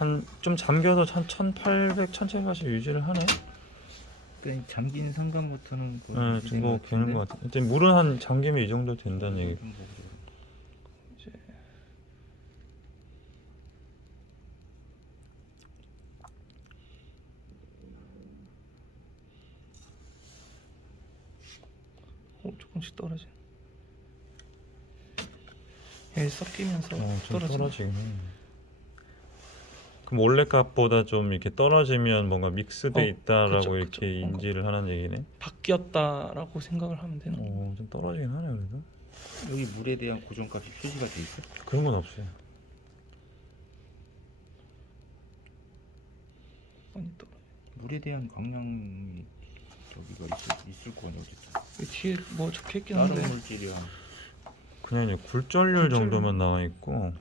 한 좀 잠겨서 한 1800, 1780 유지를 하네. 그러니까 잠긴 상관부터는 뭐 네, 유지된 뭐것 되는? 것 같아. 일단 물은 한 잠기면 이 정도 된다는 얘기. 좀 보고. 이제 어, 조금씩 떨어져. 여기 섞이면서 어, 좀 떨어져. 떨어지긴 해. 그럼 원래 값보다 좀 이렇게 떨어지면 뭔가 믹스돼 어, 있다라고 그쵸, 이렇게 그쵸. 뭔가. 인지를 하는 얘기네. 바뀌었다라고 생각을 하면 되는 거. 어, 좀 떨어지긴 하네 그래도. 여기 물에 대한 고정값이 표시가 돼 있어? 그런 건 없어요. 많이 떨어져. 물에 대한 광량이 저기가 있을, 있을 거 아니야 어쨌든 여기 뒤에 뭐 적혀 있긴 다른 한데. 물질이야 그냥 이제 굴절률 굴절- 정도만 나와 있고